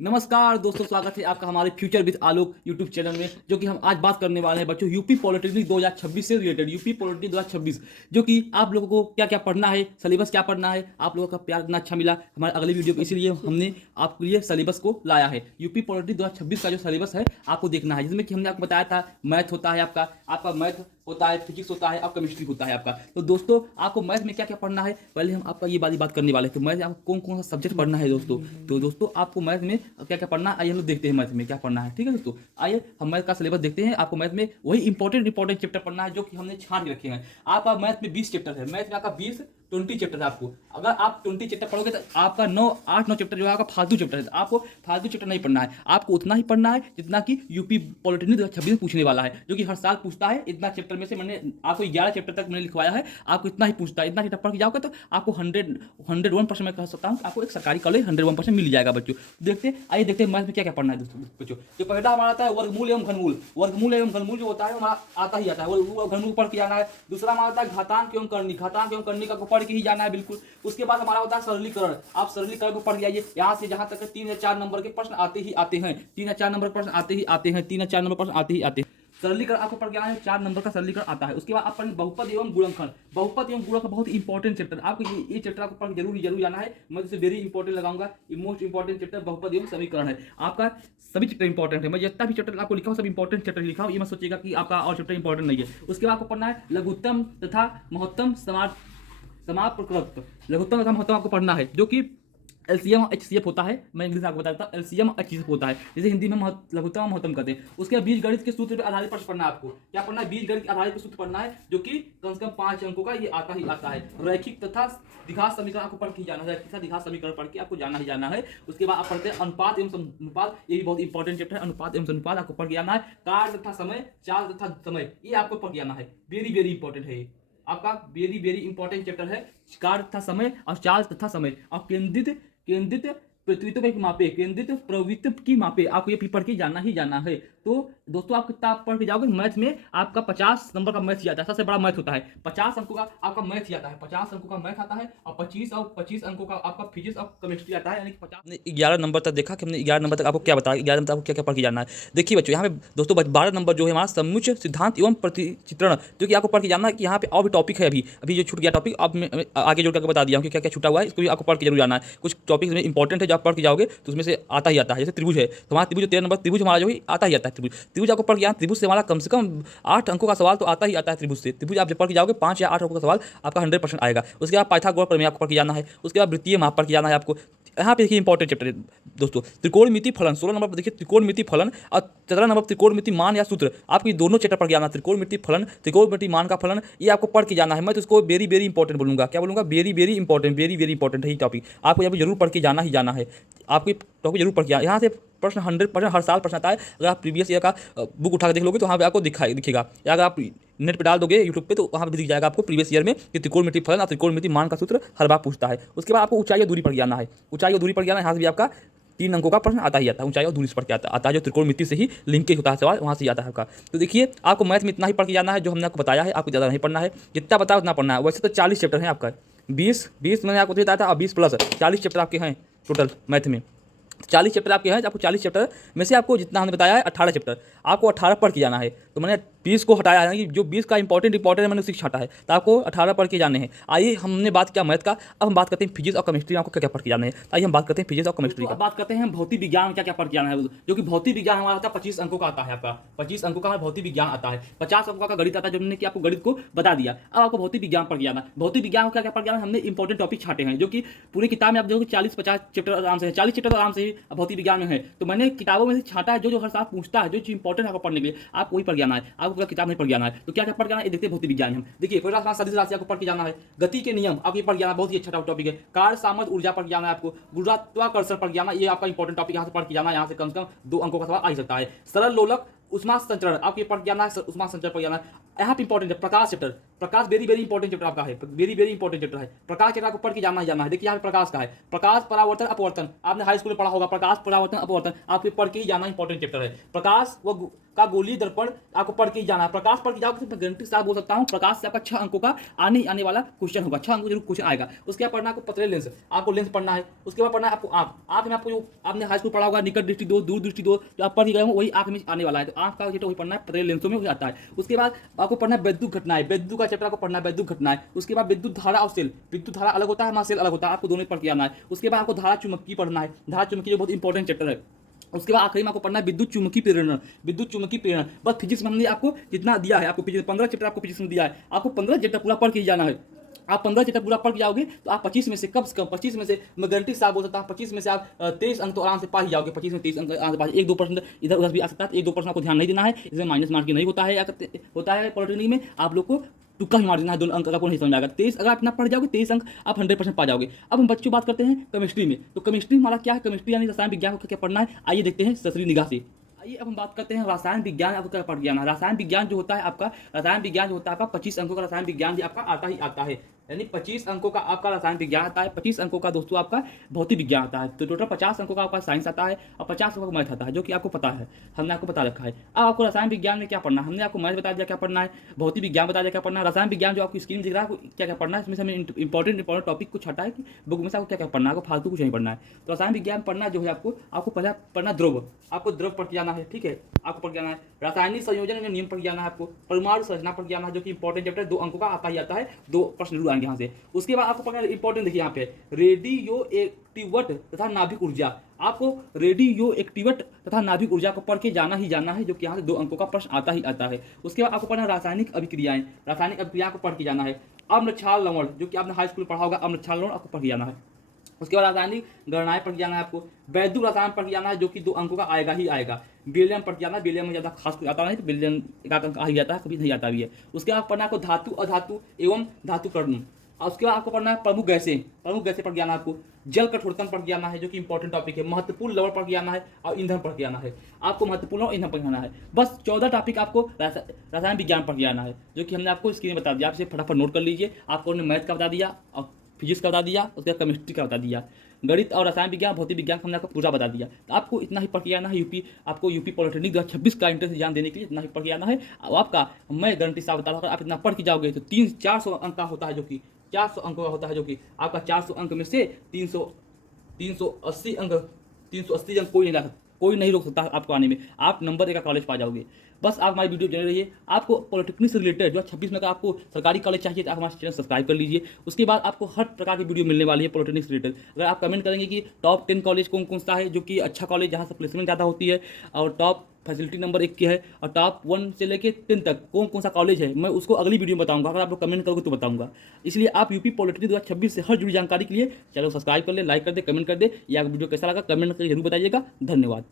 नमस्कार दोस्तों, स्वागत है आपका हमारे future with Alok YouTube channel में। जो कि हम आज बात करने वाले हैं बच्चों यूपी पॉलिटेक्निक 2026 से रिलेटेड। यूपी पॉलिटेक्निक 2026 जो कि आप लोगों को क्या क्या पढ़ना है, सिलेबस क्या पढ़ना है। आप लोगों का प्यार इतना अच्छा मिला हमारे अगले वीडियो को, इसीलिए हमने आपके लिए सिलेबस को लाया है। यूपी पॉलिटेक्निक 2026 का जो सिलेबस है आपको देखना है, जिसमें कि हमने आपको बताया था मैथ होता है आपका मैथ होता है, फिजिक्स होता है और केमिस्ट्री होता है आपका। तो दोस्तों आपको मैथ में क्या क्या पढ़ना है, पहले हम आपका ये वाली बात करने वाले हैं। तो मैथ में आपको कौन कौन सा सब्जेक्ट पढ़ना है दोस्तों। तो दोस्तों आपको मैथ में क्या क्या पढ़ना है, आइए हम लोग देखते हैं मैथ में क्या पढ़ना है। ठीक है दोस्तों, आइए हम मैथ का सिलेबस देखते हैं। आपको मैथ में वही इंपॉर्टेंट चैप्टर पढ़ना है जो कि हमने छांट के रखे हैं। आपका मैथ में 20 चैप्टर है, मैथ में आपका 20 चैप्टर है। आपको अगर आप 20 चैप्टर पढ़ोगे तो आपका 8-9 चैप्टर जो है आपका फालतू चैप्टर है। आपको फालतू चैप्टर नहीं पढ़ना है, आपको उतना ही पढ़ना है जितना कि यूपी पॉलिटेक्निक 2026 में पूछने वाला है, जो कि हर साल पूछता है। इतना चैप्टर में से मैंने आपको 11 चैप्टर तक मैंने लिखवाया है, आपको इतना ही पूछता है। इतना चैप्टर पढ़ के जाओगे तो आपको 101% मैं कह सकता हूँ आपको एक सरकारी कॉलेज 101% मिल जाएगा बच्चों। आइए देखते हैं मैथ में क्या क्या पढ़ना है दोस्तों बच्चों। जो पहला हमारा आता है वर्गमूल एवं घनमूल जो होता है हमारा आता ही आता है, वो घनमूल पढ़ के जाना है। दूसरा हमारा आता है घातांक एवं करनी का पढ़ के ही जाना है बिल्कुल। उसके बाद हमारा होता है सरलीकरण, आप सरलीकरण को पढ़ जाइए। यहाँ से जहां तक 3 या 4 नंबर के प्रश्न आते ही आते हैं, 3 या 4 नंबर प्रश्न आते ही आते हैं, 3 या 4 नंबर प्रश्न आते ही आते हैं। सरलीकरण आपको पढ़ के आना है, 4 नंबर का सरलीकरण आता है। उसके बाद आप पढ़ें बहुपद एवं गुणनखंड। बहुपद एवं गुणनखंड बहुत इंपॉर्टेंट चैप्टर, आपको ये चैप्टर आपको पढ़ जरूर जाना है। मैं इसे वेरी इंपॉर्टेंट लगाऊंगा। मोस्ट इंपॉर्टेंट चैप्टर बहुपद एवं समीकरण है। आपका सभी चैप्टर इंपॉर्टेंट है, मैं जितना भी चैप्टर आपको लिखा हूँ सब इंपॉर्टेंट चैप्टर लिखा हूँ। ये मत सोचिएगा कि आपका और चैप्टर इंपॉर्टेंट नहीं है। उसके बाद आपको पढ़ना है लघुत्तम तथा महत्तम समाप्रकृत। लघुत्तम तथा महत्तम आपको पढ़ना है, जो कि एलसीएम और एचसीएफ होता है। मैं इंग्लिश में आपको बताता हूँ, एलसीएम और एचसीएफ होता है, जैसे हिंदी में लघुत्तम और महत्तम कहते हैं। उसके बाद बीज गणित के सूत्र पर आधारित प्रश्न पढ़ना है। आपको क्या पढ़ना है, बीज गणित के आधारित सूत्र पढ़ना है, जो कि कम से कम 5 अंकों का ये आता ही आता है। रैखिक तथा द्विघात समीकरण आपको पढ़ के जाना है, रैखिक तथा द्विघात समीकरण पढ़ के आपको जाना ही जाना है। उसके बाद आप पढ़ते हैं अनुपात एवं अनुपात, ये भी बहुत इंपॉर्टेंट चैप्टर है। अनुपात एवं अनुपात आपको पढ़ के जाना है। कार्य तथा समय, चाल तथा समय, ये आपको पढ़ के जाना है। वेरी इंपॉर्टेंट है ये आपका, वेरी इंपॉर्टेंट चैप्टर है। कार्य तथा समय और चाल तथा समय और केंद्रित प्रतित्व की मापे, केंद्रित प्रवृत्ति की मापे, आपको ये पढ़ के जाना ही जाना है। तो दोस्तों आप कितना पढ़ के जाओगे, मैथ में आपका 50 नंबर का मैथ ही आता है, सबसे बड़ा मैथ होता है। 50 अंकों का आपका मैथ ही आता है, 50 अंकों का मैथ आता है। और 25 अंकों का आपका फिजिक्स और केमिस्ट्री आता है, यानी कि 50 11 नंबर तक देखा कि हमने 11 नंबर तक आपको क्या बताया, 11 नंबर तक आपको क्या क्या पढ़ के जाना है। देखिए बच्चों, यहाँ पे दोस्तों 12 नंबर जो है हमारा समुच्चय सिद्धांत एवं प्रतिचित्रण, जो कि आपको पढ़ के जाना है। कि यहाँ पे और भी टॉपिक है, अभी जो छूट गया टॉपिक अब मैं आगे जोड़ करके बता दिया हूँ कि क्या क्या छूटा हुआ है, इसको भी आपको पढ़ के जरूर जाना है। कुछ टॉपिक में इंपॉर्टेंट है, जो आप पढ़ के जाओगे तो उसमें से आता ही आता है। जैसे त्रिभुज है, तो हमारा त्रिभुज 13 नंबर त्रिभुज हमारा जो है आता ही आता है। त्रिभुज आपको पढ़ के जाना। त्रिभुज से हमारा कम से कम 8 अंकों का सवाल तो आता ही आता है। त्रिभुज आप जब पढ़ के जाओगे 5 या 8 अंकों का सवाल आपका 100% आएगा। उसके बाद पाइथागोरस प्रमेय आपको पढ़ के जाना है। उसके बाद वृत्तीय माप पढ़ के जाना है आपको। यहाँ पे देखिए इंपॉर्टेंट चैप्टर है दोस्तों, त्रिकोणमिति फलन 16 नंबर पर देखिए, त्रिकोणमिति फलन और 17 नंबर त्रिकोणमिति मान या सूत्र, आपकी दोनों चैप्टर पढ़ के जाना। त्रिकोणमिति फलन, त्रिकोणमिति मान का फलन, ये आपको पढ़ के जाना है। मैं तो इसको वेरी इंपॉर्टेंट बोलूंगा, क्या बोलूंगा, वेरी इंपॉर्टेंट है ये टॉपिक। आपको यहाँ पे जरूर पढ़ के जाना ही जाना है। आपकी टॉपिक जरूर पढ़ के यहाँ से प्रश्न 100% हर साल प्रश्न आता है। अगर आप प्रीवियस ईयर का बुक उठा कर देख लोगे तो वहाँ पे आपको दिखेगा, या अगर आप नेट पे डाल दोगे यूट्यूब पे तो वहाँ पे दिख जाएगा आपको प्रीवियस ईयर में कि त्रिकोणमिति फलन और त्रिकोणमिति मान का सूत्र हर बार पूछता है। उसके बाद आपको ऊंचाई और दूरी पढ़ के जाना है। ऊंचाई और दूरी पढ़ के जाना है, यहाँ से भी आपका 3 अंकों का प्रश्न आता ही आता है। ऊंचाई और दूरी से पढ़ के आता है, जो त्रिकोणमिति से ही लिंकेज होता है सवाल, वहाँ से ही आता है आपका। तो देखिए आपको मैथ में इतना ही पढ़ के जाना है जो हमने आपको बताया है, आपको ज़्यादा नहीं पढ़ना है, जितना बताया उतना पढ़ना है। वैसे तो 40 चैप्टर हैं आपका, 20 मैंने आपको बताया था, और 20 प्लस 40 चैप्टर आपके हैं टोटल मैथ में। 40 चैप्टर आपके हैं, आपको 40 चैप्टर में से आपको जितना हमने बताया है 18 चैप्टर, आपको 18 पढ़ के जाना है। तो मैंने 20 को हटाया है, कि जो 20 का इंपॉर्टेंट है मैंने उसी छाटा है, तो आपको 18 पढ़ के जाने हैं। आइए हमने बात किया मैथ का, अब हम बात करते हैं फिजिक्स और केमिस्ट्री आपको क्या क्या पढ़ के जाना है। आइए हम बात करते हैं फिजिक्स और केमिस्ट्री का। बात करते हैं भौतिक विज्ञान क्या क्या पढ़ के जाना है, जो कि भौतिक विज्ञान हमारा आता है 25 अंकों का आता है। आपका 25 अंकों का भौतिक विज्ञान आता है। 50 अंकों का गणित आता है, जो हमने कि आपको गणित को बता दिया। अब आपको भौतिक विज्ञान पढ़ के जाना। भौतिक विज्ञान को क्या क्या पढ़ के जाना, हमने इंपॉर्टेंट टॉपिक छाटे हैं, जो कि पूरी किताब में आप देखोगे 40-50 चैप्टर आराम से, 40 चैप्टर आराम से भौतिक विज्ञान में है। तो मैंने किताबों में से छाटा है, जो हर साल पूछता है, जो चीज इंपॉर्टेंट है आपको पढ़ने के लिए, आपको वही पढ़ जाना है। आपको पूरा किताब नहीं पढ़ जाना है। तो क्या क्या पढ़ जाना है, देखते हैं भौतिक विज्ञान हम। देखिए पहला सदिश राशि आपको पढ़ के जाना है। गति के नियम आपको पढ़ जाना, बहुत ही अच्छा टॉपिक है। कार्य सामर्थ्य ऊर्जा पढ़ जाना है आपको। गुरुत्वाकर्षण पढ़ जाना, ये आपका इंपॉर्टेंट टॉपिक, यहाँ से पढ़ के जाना। यहाँ से कम 2 अंकों का सवाल आ ही सकता है। सरल लोलक उष्मा संचरण आपके पढ़ जाना है, उष्मा संचरण पढ़ जाना है। यहाँ पे इंपॉर्टेंट है प्रकाश चैप्टर, प्रकाश वेरी वेरी इंपॉर्टेंट चैप्टर आपका है, वेरी वेरी इंपॉर्टेंट चैप्टर है। प्रकाश चैप्टर आपको पढ़ के जाना ही जाना है। देखिए यहाँ पे प्रकाश का है, प्रकाश परावर्तन अपवर्तन, आपने हाई स्कूल में पढ़ा होगा, प्रकाश परावर्तन अपवर्तन आपके पढ़ के ही जाना इंपॉर्टेंट चैप्टर है। प्रकाश व का गोलीय दर्पण आपको पढ़ के ही जाना है। प्रकाश पढ़ के जाओगे तो मैं गारंटी से बोल सकता हूँ प्रकाश से आपका 6 अंकों का आने वाला क्वेश्चन होगा, 6 अंकों जरूर क्वेश्चन आएगा। उसके बाद पढ़ना आपको पतले लेंस, आपको लेंस पढ़ना है। उसके बाद पढ़ना है आपको आँख, आँख में आपको जो आपने हाई स्कूल पढ़ा होगा निकट दृष्टि दोष, दूर दृष्टि दोष, जो आप पढ़ के गए हो वही आँख में आने वाला है। तो आँख का चैप्टर वही पढ़ना है, पतले लेंसों में वही आता है। उसके बाद आपको पढ़ना है विद्युत घटनाएं, विद्युत का चैप्टर आपको पढ़ना है, विद्युत घटनाएं। उसके बाद विद्युत धारा और सेल, विद्युत धारा अलग होता है, हमारा सेल अलग होता है, आपको दोनों पढ़ के आना है। उसके बाद आपको धारा चुंबकीय पढ़ना है, धारा चुंबकीय जो बहुत इंपॉर्टेंट चैप्टर है। उसके बाद आखिरी में आपको पढ़ना है विद्युत चुम्बकीय प्रेरण, विद्युत चुम्बकीय प्रेरण। बस फिजिक्स में हमने आपको जितना दिया है, आपको 15 चैप्टर आपको फिजिक्स में दिया है, आपको 15 चैप्टर पूरा पढ़ के ही जाना है। आप 15 चैप्टर पूरा पढ़ के जाओगे तो आप 25 में से कम 25 में से मैं गारंटी से आप बोल सकता हूँ 25 में से आप 23 अंक तो आराम से पा ही जाओगे। 25 में 23 अंक आराम से पा, 1-2% इधर उधर भी आ सकता है, 1-2% आपको ध्यान नहीं देना है, इसमें माइनस मार्किंग नहीं होता है, होता है पॉलिटेक्निक में। आप लोग को तुक्का ही मार देना है, 2 अंक आपको नहीं समझ आएगा। 23 अगर आप इतना पढ़ जाओगे 23 अंक आप 100% पा जाओगे। अब हम बच्चों बात करते हैं केमिस्ट्री में, तो केमिस्ट्री हमारा क्या है, केमिस्ट्री यानी रसायन विज्ञान को क्या पढ़ना है, आइए देखते हैं ससरी निगाह से। आइए अब हम बात करते हैं रसायन विज्ञान आपको क्या पढ़ जाना है। रसायन विज्ञान जो होता है आपका, रसायन विज्ञान जो होता है आपका 25 अंकों का रसायन विज्ञान भी आपका आता ही आता है, यानी 25 अंकों का आपका रसायन विज्ञान आता है, 25 अंकों का दोस्तों आपका भौतिक विज्ञान आता है। तो टोटल 50 अंकों का आपका साइंस आता है और 50 अंकों का मैथ आता है, जो कि आपको पता है, हमने आपको बता रखा है। अब आपको रसायन विज्ञान में क्या पढ़ना है, हमने आपको मैथ बता दिया क्या पढ़ना है, भौतिक विज्ञान बता दिया क्या पढ़ना है। रसायन विज्ञान जो आपकी स्क्रीन दिख रहा है क्या क्या पढ़ना है, इसमें से हमें इंपॉर्टेंट टॉपिक कुछ हटा है कि बुक में से आपको क्या क्या पढ़ना है, आपको फालतू कुछ नहीं पढ़ना है। तो रसायन विज्ञान पढ़ना जो है आपको पहले पढ़ना द्रव, आपको द्रव पढ़ के जाना है, ठीक है, आपको पढ़ के जाना है। रासायनिक संयोजन में नियम पढ़ के जाना है, आपको परमाणु संरचना पढ़ के जाना है, जो कि इंपॉर्टेंट चैप्टर 2 अंकों का आता ही आता है, 2 प्रश्न जरूर आएंगे यहाँ से। उसके बाद आपको पढ़ना इंपॉर्टेंट देखिए यहाँ पे रेडियो एक्टिवट तथा नाभिक ऊर्जा, आपको रेडियो एक्टिवट तथा नाभिक ऊर्जा को पढ़ के जाना ही जाना है, जो कि यहाँ से 2 अंकों का प्रश्न आता ही आता है। उसके बाद आपको पढ़ना रासायनिक अभिक्रियाएं, रासायनिक अभिक्रिया को पढ़ के जाना है। अम्ल क्षार लवण, जो कि आपने हाई स्कूल में पढ़ा होगा, अम्ल क्षार लवण आपको पढ़ के जाना है। उसके बाद रासायनिक गणनाएं पढ़ के जाना है आपको। वैद्युत रसायन पढ़ के जाना है, जो कि 2 अंकों का आएगा ही आएगा। विलियम पढ़ के जाना है, विलियम में ज़्यादा खास आता नहीं, तो विलियम 1 अंक आ ही जाता है, कभी नहीं आता भी है। उसके बाद पढ़ना आपको धातु अधातु एवं धातुकर्ण। और उसके बाद आपको पढ़ना है प्रमुख गैसें, प्रमुख गैसें पढ़ के जाना है आपको। जल कठोरतन पढ़ के जाना है, जो कि इंपॉर्टेंट टॉपिक है। महत्वपूर्ण लवण पढ़ के जाना है और ईंधन पढ़ के जाना है, आपको महत्वपूर्ण और ईंधन पढ़ के जाना है। बस 14 टॉपिक आपको रसायन विज्ञान पढ़ के जाना है, जो कि हमने आपको स्क्रीन में बता दिया। आप इसे फटाफट नोट कर लीजिए। आपको मैथ का बता दिया और फिजिक्स का बता दिया, उसके बाद केमिस्ट्री का बता दिया, गणित और रसायन विज्ञान भौतिक विज्ञान हमने आपको पूरा बता दिया। तो आपको इतना ही पढ़ के जाना है। आपको यूपी पॉलिटेक्निक 2026 का एंट्रेंस एग्जाम देने के लिए इतना ही पढ़ के जाना है। और आपका मैं गारंटी से बता रहा हूँ, आप इतना पढ़ के जाओगे तो 400 अंक का होता है, जो कि 400 अंकों का होता है, जो कि आपका 400 अंक में से 380 अंक, 380 अंक कोई नहीं रोक सकता आपको आने में। आप नंबर 1 का कॉलेज पा जाओगे। बस आप हमारी वीडियो बने रहिए। आपको पॉलिटेक्निक से रिलेटेड जो 26 में का आपको सरकारी कॉलेज चाहिए तो आप हमारे चैनल सब्सक्राइब कर लीजिए। उसके बाद आपको हर प्रकार की वीडियो मिलने वाली है पॉलिटेक्निक से रिलेटेड। अगर आप कमेंट करेंगे कि टॉप 10 कॉलेज कौन कौन सा है, जो कि अच्छा कॉलेज जहाँ से प्लेसमेंट ज़्यादा होती है और टॉप फैसिलिटी नंबर 1 की है, और टॉप 1 से लेकर 10 तक कौन कौन सा कॉलेज है, मैं उसको अगली वीडियो में बताऊंगा। अगर आप लोग कमेंट करोगे तो बताऊंगा। इसलिए आप यूपी पॉलिटेक्निक 2026 से हर जुड़ी जानकारी के लिए चैनल सब्सक्राइब कर ले, लाइक कर दे, कमेंट कर दे। या वीडियो कैसा लगा कमेंट करके जरूर बताइएगा। धन्यवाद।